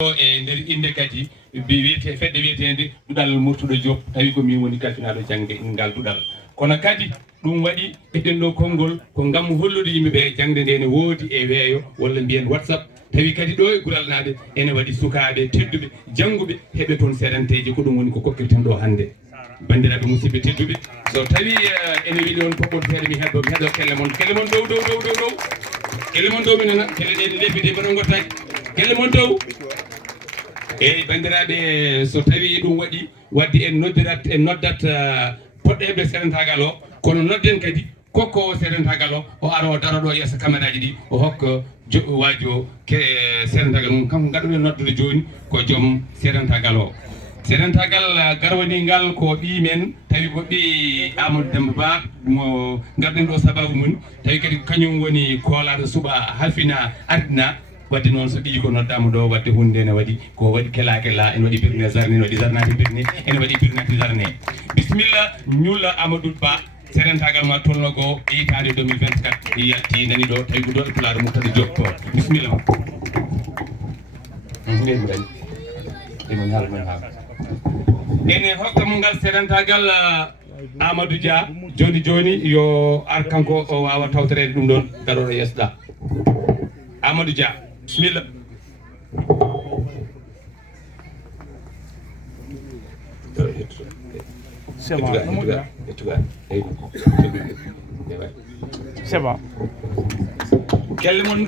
e nder inde kadi wiyete fedde wiyetende Duɗal Murtuɗo Diop tawi ko min woni kalfinaɗo jangde ngal Duɗal kono kadi ɗum waɗi ɓeɗen ɗo konngol ko ngam hollude yimɓeɓe jangde nde ne woodi e weeyo walla mbiyen WhatsApp tawi kadi ɗo e Gural Naɓe ene waɗi sukaɓe tedduɓe jangguɓe heɓe toon seeɗanteji ko ɗum woni ko kokkirten ɗo hannde bandiraɓe musidɓe tedduɓe so tawi ene weeli on poɓɓon feere mi heɗo kelle mon dow kelle mon dow mi nana kelle ɗe leppide mbaɗo gottaki kelle mon dow eyyi bandiraɓe so tawi ɗum waɗi wadde en noddat poɗɗeɓe seeɗantagal o kono nodden kadi kokko seeɗantagal o ara o daro ɗo yeeso caméra ji ɗi o hokka waaji o seeɗantagal mum kanko gaɗuɗen noddude joni ko joom seeɗantagal o seeɗantagal garwanigal ko ɓi men tawi ko ɓi Amadou Demba Ba mo garɗen ɗo sababu mum tawi kadi kañum woni koolaɗo suuɓa halfina ardina wadde noon so ɓii ko noddama ɗo wadde hunde ne waɗi ko waɗi kela ene waɗi birne zarne ene waɗi zarnade birne ene waɗi birnade zarne bisimilla ñulla Amadou Ba seeɗantagal ma tolno go hitande 2024 yalti nani ɗo tawi ko ɗo Pulaar Murtuɗo Diop bisimilla ene hokka mo ngal seeɗantagal Amadou Dia joni yo ar kanko o wawa tawtorede ɗum ɗon gaɗoɗo yeesoɗa Amadou Dia bismillah c'est bon kelle mon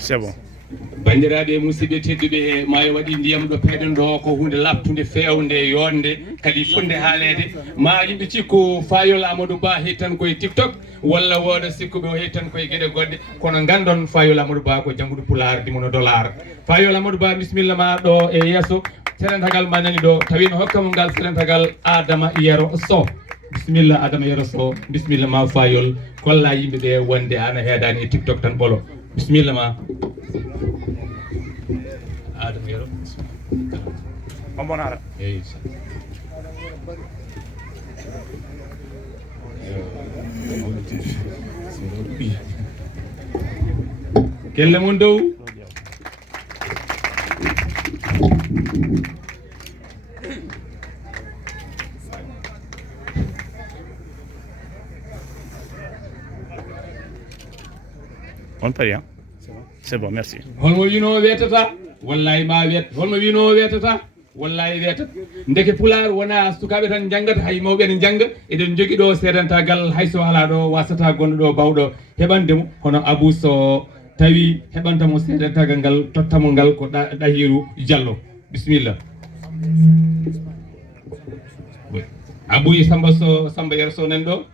c'est bon bandiraɓe musidɓe tedduɓe maayo waɗi ndiyam ɗo peeɗen ɗo ko hunde labtude fewde yonde kadi fonde haalede ma yimɓe cikku Fayol Amadou Ba hettan koye TikTok walla wooda sikkuɓe o hettan koye gueɗe goɗɗe kono gandon Fayol Amadou Ba ko jangguɗo Pulaar dimono dollar Fayol Amadou Ba bisimilla ma ɗo e yesso seeɗantagal ma nani ɗo tawi no hokkamo ngal seeɗantagal Adama Yero Sow bisimilla Adama Yero Sow bisimilla ma Fayol kolla yimɓeɓe wonde ana heeɗani e TikTok tan ɓolo bisimilla ma Adama Yero on bonara eyyi kelle mon dow on pari hein c'est bon merci holmo wino wetata wallahi ma wet holmo wino wetata wallahi wetat ndeke Pulaar wona sukaɓe tan janggata hay mawɓe ne jangga eɗen jogui ɗo seeɗantagal hayso ala ɗo wasata gonɗo ɗo bawɗo heɓandemo hono Abou so tawi heɓantamo seeɗantagal ngal tottamo ngal ko Ɗahiru Diallo bisimilla Abou Samba Yero Sow nan ɗo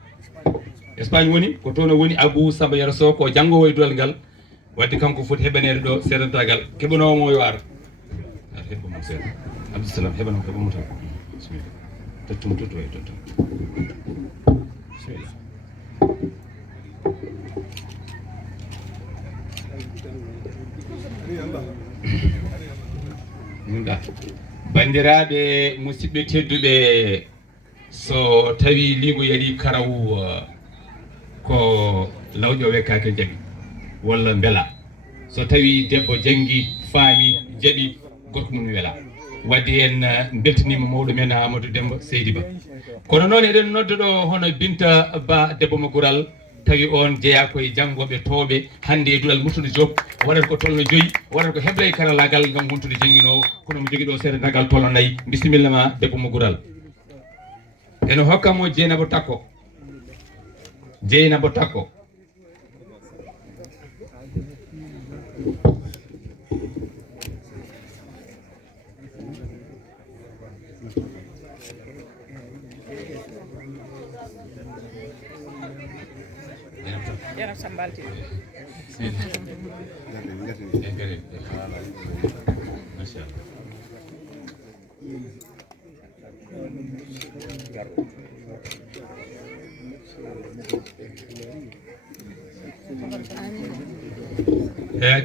Espagne woni ko toon woni Abou Samba Yero Sow ko janggowo e duwal ngal wadde kanko foti heɓanede ɗo seeɗantagal keɓanomo yo ar heɓamo seeɗa Abdoussalam heɓanamo tan bisimilla tottumo tottu way tottu bisimilla bandiraɓe musidɓe tedduɓe so tawi liigo yaɗi karaw ko lawƴo wekkake jaaɓi walla beela so tawi debbo janggi faami jaaɓi gorko mum weela wadde en beltanima mawɗo men Amadou Demba Seydi Ba kono noon eɗen nodda ɗo hono Binta Ba debbo mo Gural tawi on jeeya koye janggoɓe tooɓe hande e Duɗal Murtuɗo Diop waɗata ko tolno 5 waɗata ko heble e karallagal gam wontude jangguinowo kono mo jogui ɗo seeɗantagal tolno 4 bisimilla ma debbo mo Gural ene hokkamo Dieynaba Takko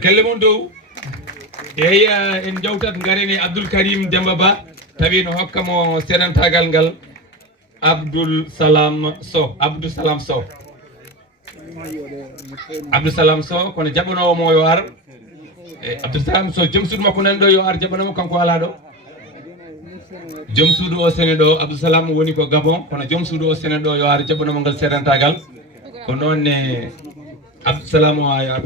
kelle mon dow eyi en jawtat garen e Abdoul Karim Demba Ba tawi no hokkamo seɗantagal ngal Abdoul Salam Sow kono jaɓanowo mo yo ar Abdoul Salam Sow joom suudu makko nan ɗo yo ar jaɓanamo kanko ala ɗo joom suudu o sene ɗo Abdoul Salam woni ko Gabon kono joom suudu o sene ɗo yo ar jaɓanamo ngal seɗantagal ko noon ne Abdoul Salam o ayo ar